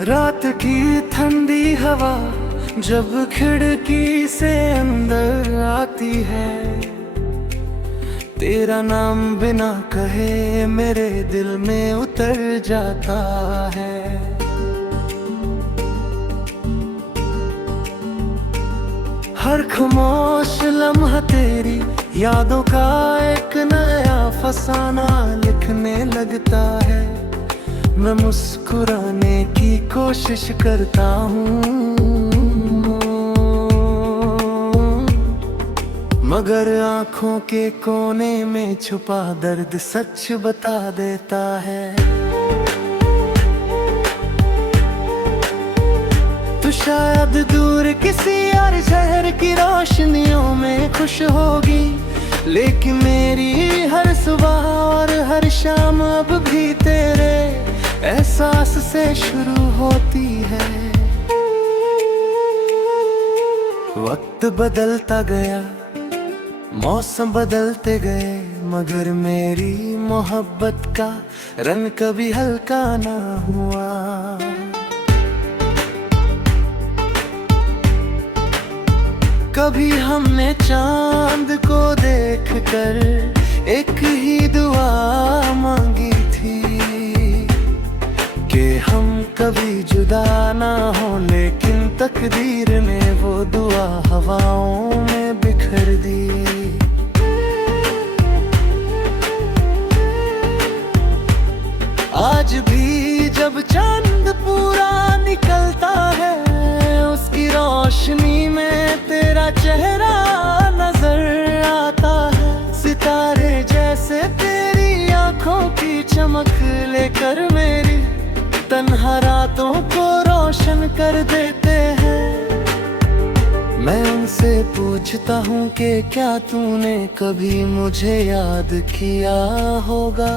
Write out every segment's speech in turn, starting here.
रात की ठंडी हवा जब खिड़की से अंदर आती है, तेरा नाम बिना कहे मेरे दिल में उतर जाता है। हर खामोश लम्हा तेरी यादों का एक नया फसाना लिखने लगता है। मैं मुस्कुराने की कोशिश करता हूँ, मगर आँखों के कोने में छुपा दर्द सच बता देता है। तू शायद दूर किसी और शहर की रोशनियों में खुश होगी, लेकिन मेरी हर सुबह और हर शाम अब भी तेरे एहसास से शुरू होती है। वक्त बदलता गया, मौसम बदलते गए, मगर मेरी मोहब्बत का रंग कभी हल्का ना हुआ। कभी हमने चांद को देखकर एक ही दुआ मांगी थी कि हम कभी जुदा ना हो, लेकिन तकदीर ने वो दुआ हवाओं में बिखर दी। आज भी जब चांद पूरा निकलता है, उसकी रोशनी में तेरा चेहरा नजर आता है। सितारे जैसे तेरी आंखों की चमक लेकर मेरी तन्हा रातों को रोशन कर देते हैं। मैं उनसे पूछता हूँ कि क्या तूने कभी मुझे याद किया होगा,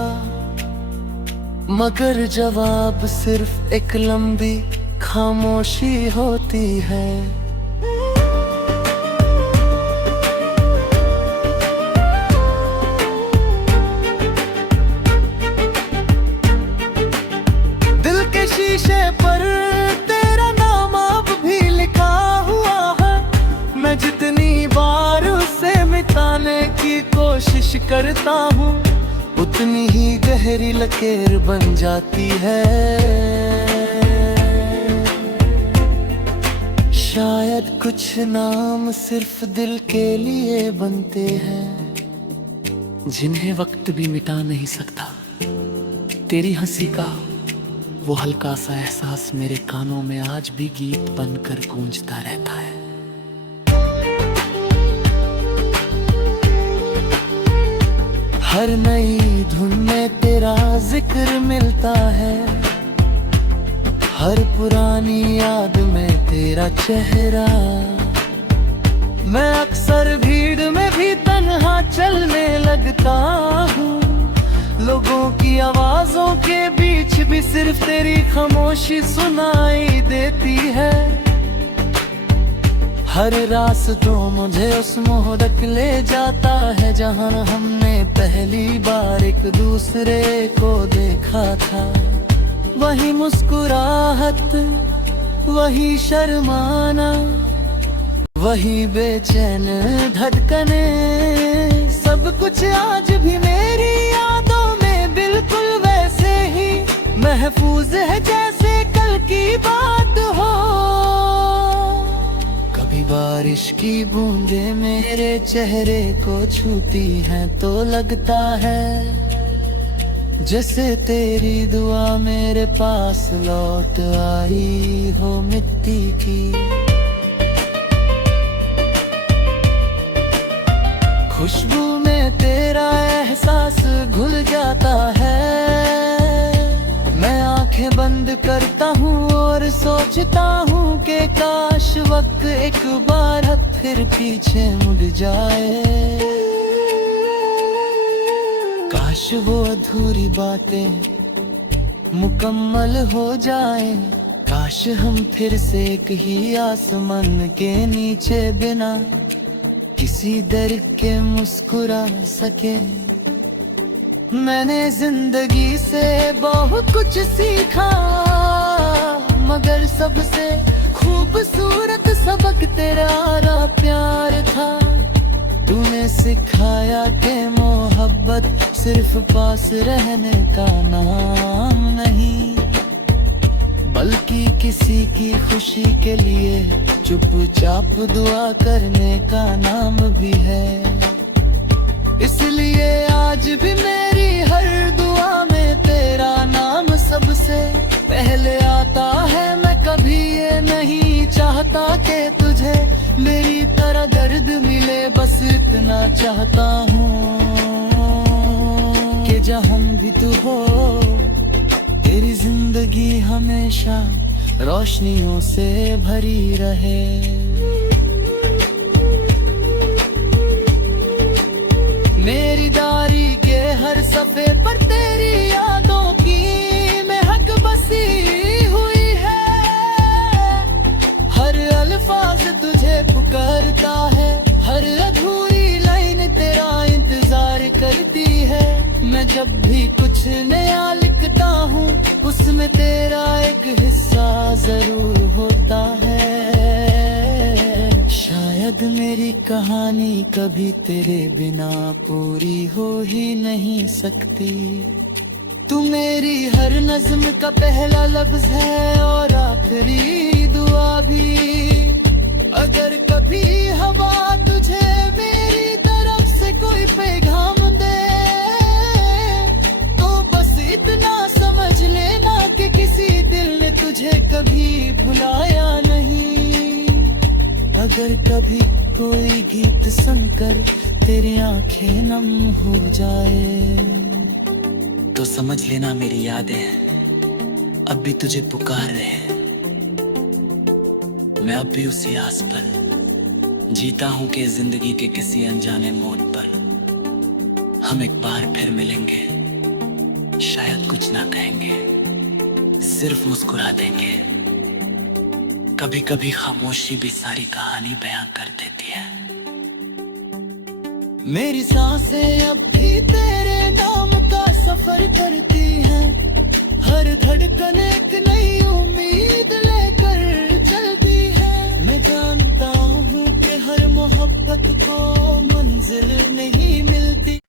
मगर जवाब सिर्फ एक लंबी खामोशी होती है। दिल के शीशे पर तेरा नाम अब भी लिखा हुआ है। मैं जितनी बार उसे मिटाने की कोशिश करता हूँ, उतनी ही गहरी लकीर बन जाती है। शायद कुछ नाम सिर्फ दिल के लिए बनते हैं, जिन्हें वक्त भी मिटा नहीं सकता। तेरी हंसी का वो हल्का सा एहसास मेरे कानों में आज भी गीत बनकर गूंजता रहता है। हर नई धुन में तेरा जिक्र मिलता है, हर पुरानी याद में तेरा चेहरा। मैं अक्सर भीड़ में भी तन्हा चलने लगता हूँ, लोगों की आवाजों के बीच भी सिर्फ तेरी खामोशी सुनाई देती है। हर रास्तों मुझे उस मोह तक ले जाता है, जहाँ हमने पहली बार एक दूसरे को देखा था। वही मुस्कुराहट, वही शर्माना, वही बेचैन धड़कने, सब कुछ आज भी मेरी यादों में बिल्कुल वैसे ही महफूज है जैसे कल की बात हो। कभी बारिश की बूंदें मेरे चेहरे को छूती हैं तो लगता है जैसे तेरी दुआ मेरे पास लौट आई हो मिट्टी की। खुशबू में तेरा एहसास घुल जाता है। मैं आंखें बंद करता हूँ और सोचता हूँ कि काश वक्त एक बार फिर पीछे मुड़ जाए। काश वो अधूरी बातें मुकम्मल हो जाए। काश हम फिर से एक ही आसमान के नीचे बिना किसी डर के मुस्कुरा सके। मैंने जिंदगी से बहुत कुछ सीखा, मगर सबसे खूबसूरत सबक तेरा प्यार था। तूने सिखाया कि मोहब्बत सिर्फ पास रहने का नाम नहीं, बल्कि किसी की खुशी के लिए चुपचाप दुआ करने का नाम भी है। इसलिए आज भी मेरी हर दुआ में तेरा नाम सबसे पहले आता है। मैं कभी ये नहीं चाहता कि तुझे मेरी तरह दर्द मिले, बस इतना चाहता हूँ कि जहाँ भी तू हो तेरी जिंदगी हमेशा रोशनियों से भरी रहे। मेरी डायरी के हर सफ़े पर तेरी यादों की महक बसी हुई है। हर अल्फाज तुझे पुकारता है, हर अधूरी लाइन तेरा इंतजार करती है। मैं जब भी कुछ नया लिखता हूँ उसमें तेरा एक हिस्सा जरूर होता है। शायद मेरी कहानी कभी तेरे बिना पूरी हो ही नहीं सकती। तू मेरी हर नज़्म का पहला लफ्ज है और आखिरी दुआ भी। अगर कभी हवा तुझे मेरी तरफ से कोई पैगाम दे तो बस इतना समझ लेना कि किसी दिल ने तुझे कभी भुलाया नहीं। अगर कभी कोई गीत सुनकर तेरी आंखें नम हो जाए तो समझ लेना मेरी यादें अब भी तुझे पुकार रहे हैं। मैं अब भी उसी आस पर जीता हूं कि जिंदगी के किसी अनजाने मोड़ पर हम एक बार फिर मिलेंगे। शायद कुछ ना कहेंगे, सिर्फ मुस्कुरा देंगे। कभी कभी खामोशी भी सारी कहानी बयां कर देती है। मेरी सांसें अब भी तेरे नाम का सफर करती हैं। हर धड़कन एक नई उम्मीद लेकर चलती है। मैं जानता हूँ कि हर मोहब्बत को मंजिल नहीं मिलती।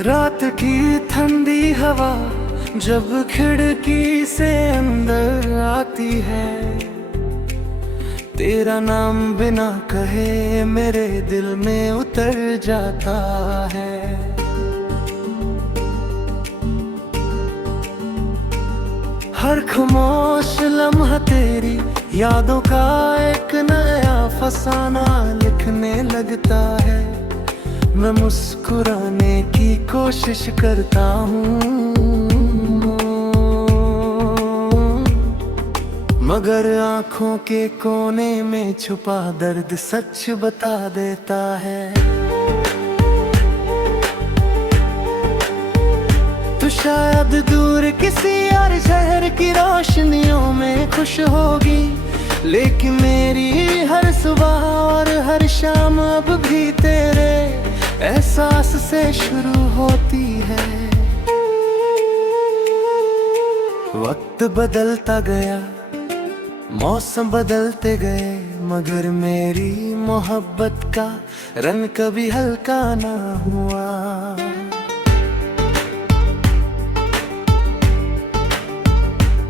रात की ठंडी हवा जब खिड़की से अंदर आती है, तेरा नाम बिना कहे मेरे दिल में उतर जाता है। हर खामोश लम्हा तेरी यादों का एक नया फसाना लिखने लगता है। मैं मुस्कुराने की कोशिश करता हूँ मगर आँखों के कोने में छुपा दर्द सच बता देता है। तू शायद दूर किसी और शहर की रोशनियों में खुश होगी, लेकिन मेरी हर सुबह और हर शाम अब भी तेरे एहसास से शुरू होती है। वक्त बदलता गया, मौसम बदलते गए, मगर मेरी मोहब्बत का रंग कभी हल्का ना हुआ।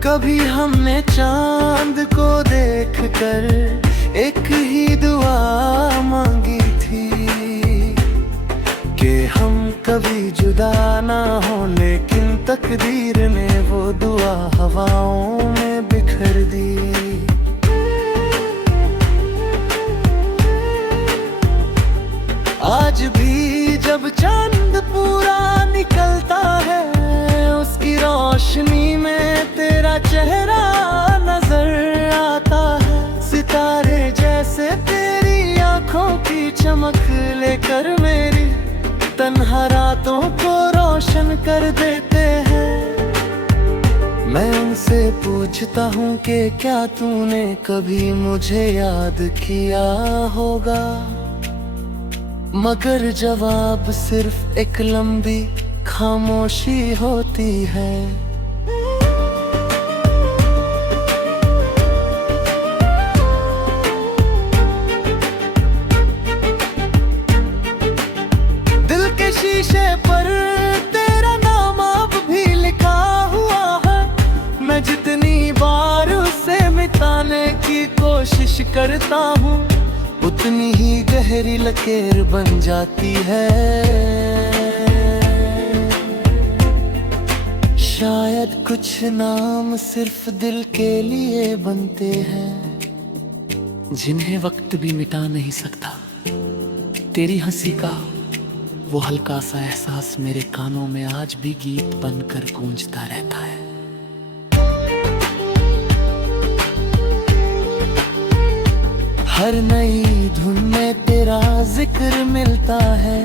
कभी हमने चांद को देखकर एक ही दुआ मांगी थी कि हम कभी जुदा ना हो, लेकिन तकदीर ने वो दुआ हवाओं में बिखर दी। आज भी जब चांद पूरा निकलता है, उसकी रोशनी में तेरा चेहरा नजर आता है। सितारे जैसे तेरी आंखों की चमक लेकर मेरी तन्हा रातों को रोशन कर देते हैं। मैं उनसे पूछता हूँ कि क्या तूने कभी मुझे याद किया होगा, मगर जवाब सिर्फ एक लंबी खामोशी होती है। दिल के शीशे पर तेरा नाम अब भी लिखा हुआ है। मैं जितनी बार उसे मिटाने की कोशिश करता हूँ, उतनी ही गहरी लकीर बन जाती है। शायद कुछ नाम सिर्फ दिल के लिए बनते हैं, जिन्हें वक्त भी मिटा नहीं सकता। तेरी हंसी का वो हल्का सा एहसास मेरे कानों में आज भी गीत बनकर गूंजता रहता है। हर नई धुन में तेरा जिक्र मिलता है,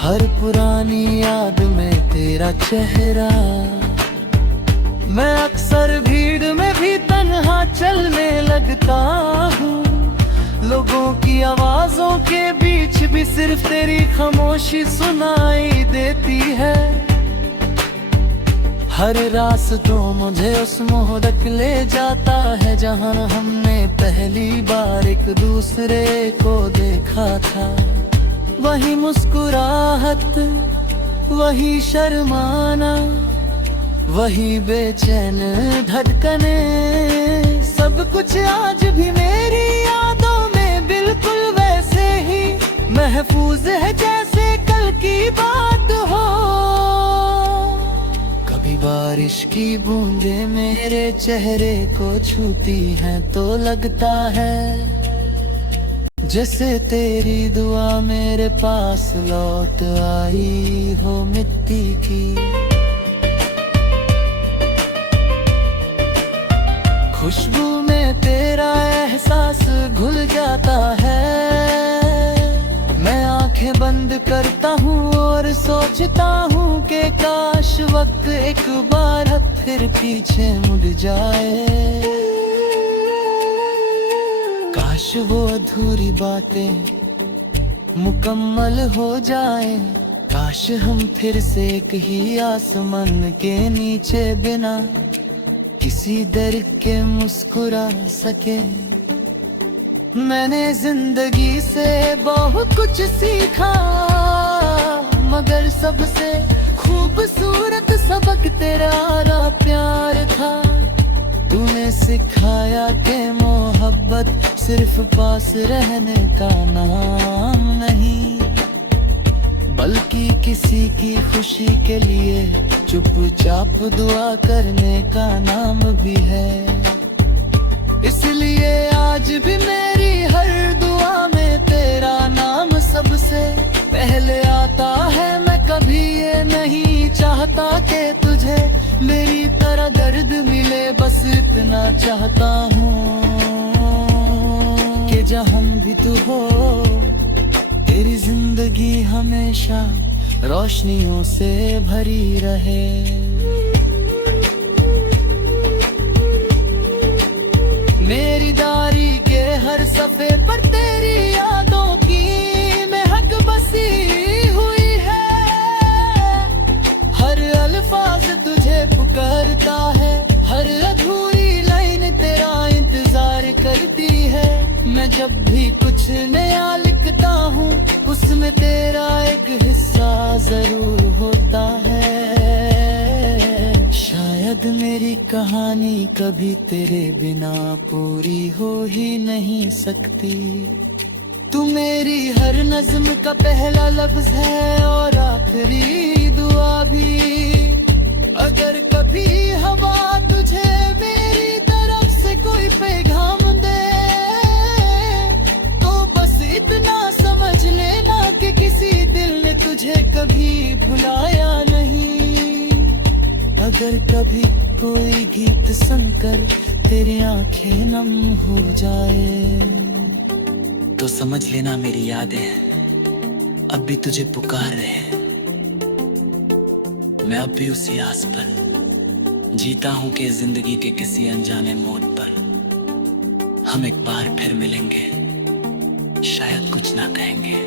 हर पुरानी याद में तेरा चेहरा। मैं अक्सर भीड़ में भी तन्हा चलने लगता हूँ, लोगों की आवाजों के बीच भी सिर्फ तेरी खामोशी सुनाई देती है। हर रास्तों मुझे उस मोह तक ले जाता है, जहां हमने पहली बार एक दूसरे को देखा था। वही मुस्कुराहट, वही शर्माना, वही बेचैन धड़कने, सब कुछ आज भी मेरी यादों में बिल्कुल वैसे ही महफूज है जैसे कल की बात हो। कभी बारिश की बूंदें मेरे चेहरे को छूती हैं तो लगता है जैसे तेरी दुआ मेरे पास लौट आई हो मिट्टी की। खुशबू में तेरा एहसास घुल जाता है। मैं आंखें बंद करता हूँ और सोचता हूँ कि काश वक्त एक बार फिर पीछे मुड़ जाए। काश वो अधूरी बातें मुकम्मल हो जाए। काश हम फिर से एक ही आसमान के नीचे बिना किसी डर के मुस्कुरा सके। मैंने जिंदगी से बहुत कुछ सीखा, मगर सबसे खूबसूरत सबक तेरा प्यार था। तूने सिखाया कि मोहब्बत सिर्फ पास रहने का नाम नहीं, बल्कि किसी की खुशी के लिए चुपचाप दुआ करने का नाम भी है। इसलिए आज भी मेरी हर दुआ में तेरा नाम सबसे पहले आता है। मैं कभी ये नहीं चाहता कि तुझे मेरी तरह दर्द मिले, बस इतना चाहता हूँ कि जहाँ भी तू हो तेरी जिंदगी हमेशा रोशनियों से भरी रहे। मेरी डायरी के हर सफे पर तेरी यादों की महक बसी हुई है। हर अल्फाज तुझे पुकारता है, हर अधूरी लाइन तेरा इंतजार करती है। मैं जब भी कुछ नया लिखता हूँ उसमें तेरा एक हिस्सा जरूर होता है। शायद मेरी कहानी कभी तेरे बिना पूरी हो ही नहीं सकती। तू मेरी हर नज्म का पहला लफ्ज है और आखिरी दुआ भी। अगर कभी हवा तुझे मेरी तरफ से कोई पैगाम दे तो बस इतना समझ लेना कि किसी दिल ने तुझे कभी भुलाया नहीं। अगर कभी कोई गीत सुनकर तेरी आंखें नम हो जाए तो समझ लेना मेरी यादें अब भी तुझे पुकार रहे हैं। मैं अब भी उसी आस पर जीता हूं कि जिंदगी के किसी अनजाने मोड़ पर हम एक बार फिर मिलेंगे। शायद कुछ ना कहेंगे,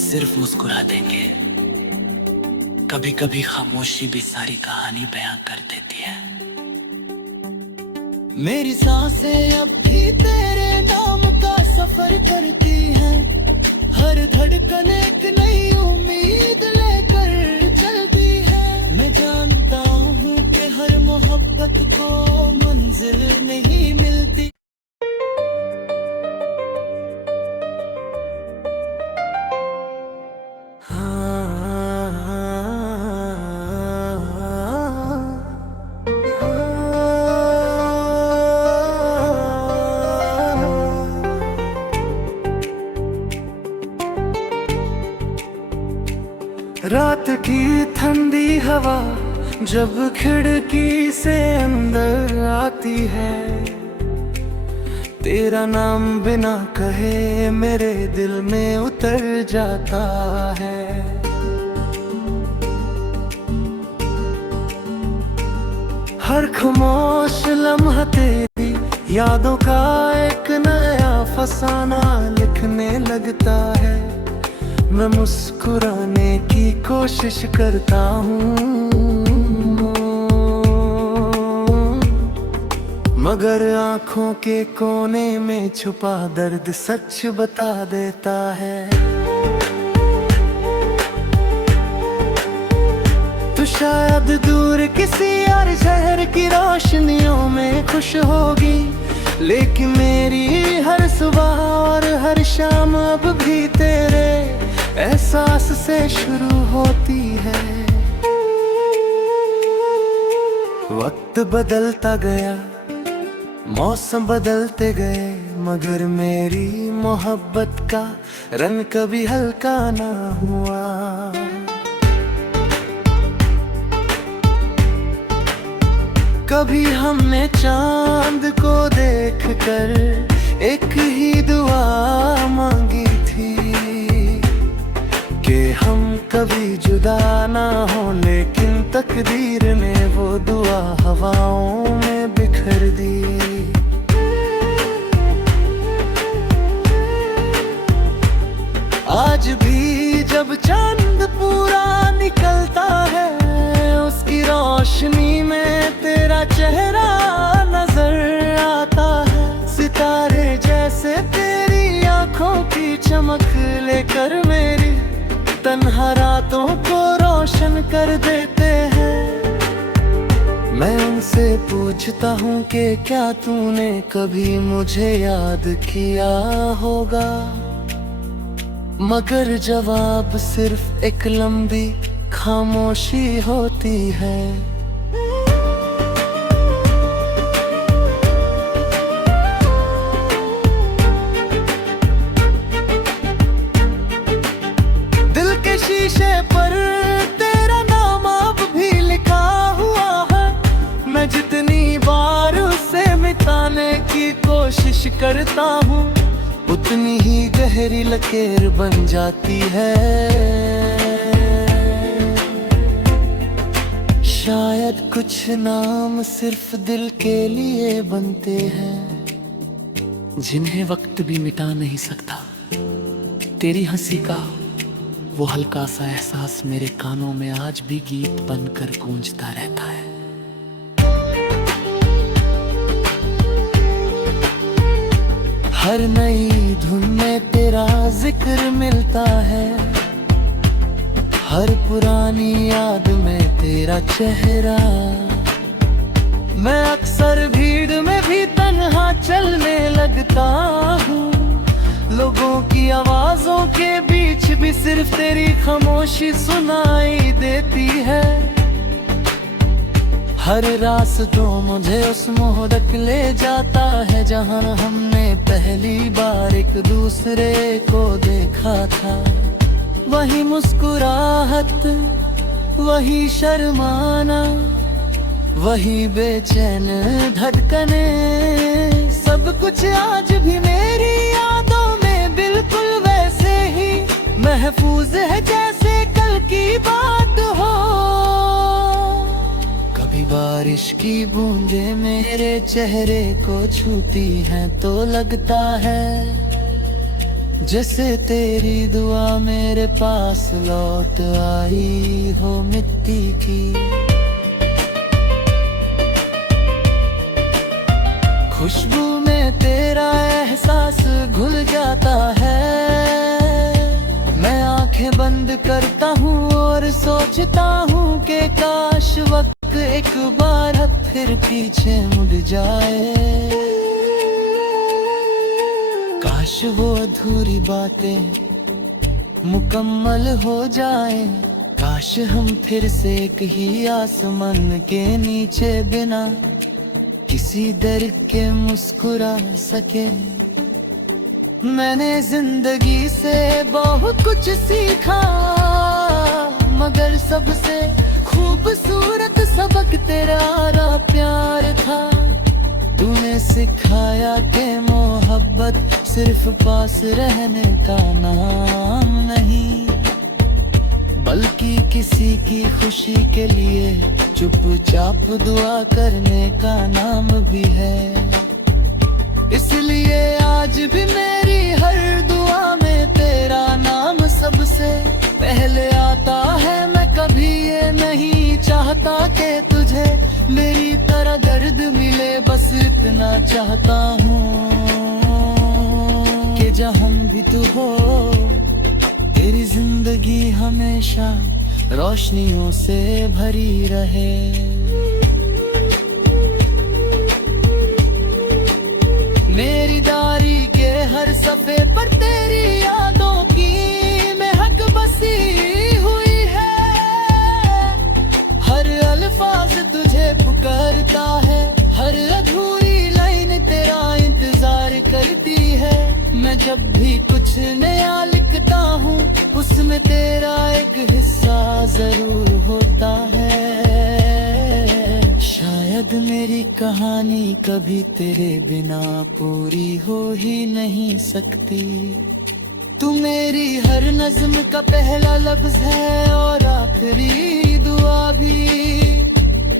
सिर्फ मुस्कुरा देंगे। कभी कभी खामोशी भी सारी कहानी बयां कर देती है। मेरी सांसें अब भी तेरे नाम का सफर करती हैं। हर धड़कन एक नई उम्मीद लेकर चलती है। मैं जानता हूँ कि हर मोहब्बत को मंजिल नहीं मिलती। रात की ठंडी हवा जब खिड़की से अंदर आती है, तेरा नाम बिना कहे मेरे दिल में उतर जाता है। हर खामोश लम्हा तेरी यादों का एक नया फसाना लिखने लगता है। मैं मुस्कुराने की कोशिश करता हूँ, मगर आँखों के कोने में छुपा दर्द सच बता देता है। तू शायद दूर किसी और शहर की रोशनियों में खुश होगी, लेकिन मेरी हर सुबह और हर शाम अब भी तेरे एहसास से शुरू होती है। वक्त बदलता गया, मौसम बदलते गए, मगर मेरी मोहब्बत का रंग कभी हल्का ना हुआ। कभी हमने चांद को देखकर एक ही दुआ मांगी थी कि हम कभी जुदा ना हो, लेकिन तकदीर ने वो दुआ हवाओं में बिखर दी। आज भी जब चांद पूरा निकलता है, उसकी रोशनी में तेरा चेहरा नजर आता है। सितारे जैसे तेरी आंखों की चमक लेकर मेरी तन्हा रातों को रोशन कर देते हैं। मैं उनसे पूछता हूँ कि क्या तूने कभी मुझे याद किया होगा, मगर जवाब सिर्फ एक लंबी खामोशी होती है। दिल के शीशे पर तेरा नाम अब भी लिखा हुआ है। मैं जितनी बार उसे मिटाने की कोशिश करता हूँ, उतनी ही गहरी लकीर बन जाती है। शायद कुछ नाम सिर्फ दिल के लिए बनते हैं, जिन्हें वक्त भी मिटा नहीं सकता। तेरी हंसी का वो हल्का सा एहसास मेरे कानों में आज भी गीत बनकर गूंजता रहता है। हर नई धुन में तेरा जिक्र मिलता है, हर पुरानी याद में तेरा चेहरा। मैं अक्सर भीड़ में भी तन्हा चलने लगता हूँ, लोगों की आवाजों के बीच भी सिर्फ तेरी खामोशी सुनाई देती है। हर रास्तों मुझे उस मोह तक ले जाता है, जहाँ हमने पहली बार एक दूसरे को देखा था। वही मुस्कुराहट, वही शर्माना, वही बेचैन धड़कने, सब कुछ आज भी मेरी यादों में बिल्कुल वैसे ही महफूज है जैसे कल की बात हो। कभी बारिश की बूंदें मेरे चेहरे को छूती हैं तो लगता है जैसे तेरी दुआ मेरे पास लौट आई हो मिट्टी की। खुशबू में तेरा एहसास घुल जाता है। मैं आंखें बंद करता हूँ और सोचता हूँ कि काश वक्त एक बार फिर पीछे मुड़ जाए। काश वो अधूरी बातें मुकम्मल हो जाए। काश हम फिर से एक ही आसमान के नीचे बिना किसी डर के मुस्कुरा सके। मैंने जिंदगी से बहुत कुछ सीखा, मगर सबसे खूबसूरत सबक तेरा प्यार था। तूने सिखाया कि मोहब्बत सिर्फ पास रहने का नाम नहीं, बल्कि किसी की खुशी के लिए चुपचाप दुआ करने का नाम भी है। इसलिए आज भी मेरी हर दुआ में तेरा नाम सबसे पहले आता है। मैं कभी ये नहीं चाहता कि तुझे मेरी तरह दर्द मिले, बस इतना चाहता हूँ कि जहाँ भी तू हो तेरी जिंदगी हमेशा रोशनियों से भरी रहे। मेरी डायरी के हर सफे पर तेरी यादों की महक बसी हुई है। हर अल्फाज तुझे पुकारता है, हर अधूरी लाइन तेरा इंतजार करती है। मैं जब भी कुछ नया लिखता हूँ उसमें तेरा एक हिस्सा जरूर होता है। शायद मेरी कहानी कभी तेरे बिना पूरी हो ही नहीं सकती। तू मेरी हर नज्म का पहला लफ्ज है और आखिरी दुआ भी।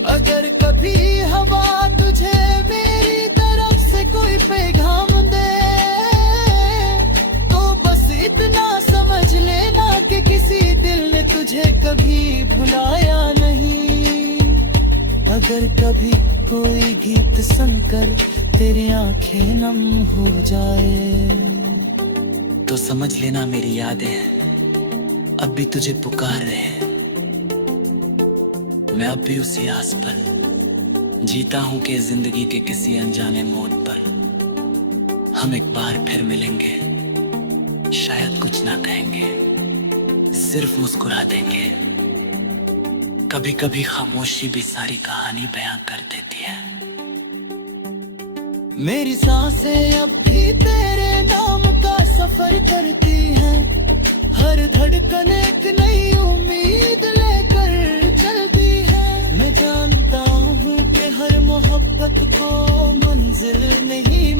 अगर कभी हवा तुझे मेरी तरफ से कोई पैगाम दे तो बस इतना समझ लेना कि किसी दिल ने तुझे कभी भुलाया नहीं। अगर कभी कोई गीत सुनकर तेरी आंखें नम हो जाए तो समझ लेना मेरी यादें अब भी तुझे पुकार रहे हैं। मैं अब भी उसी आस पर जीता हूं कि जिंदगी के किसी अनजाने मोड़ पर हम एक बार फिर मिलेंगे। शायद कुछ ना कहेंगे, सिर्फ मुस्कुरा देंगे। कभी कभी खामोशी भी सारी कहानी बयां कर देती है। मेरी सांसें अब भी तेरे नाम का सफर करती हैं। हर धड़कन एक नई उम्मीद लेकर चलती है। मैं जानता हूँ कि हर मोहब्बत को मंजिल नहीं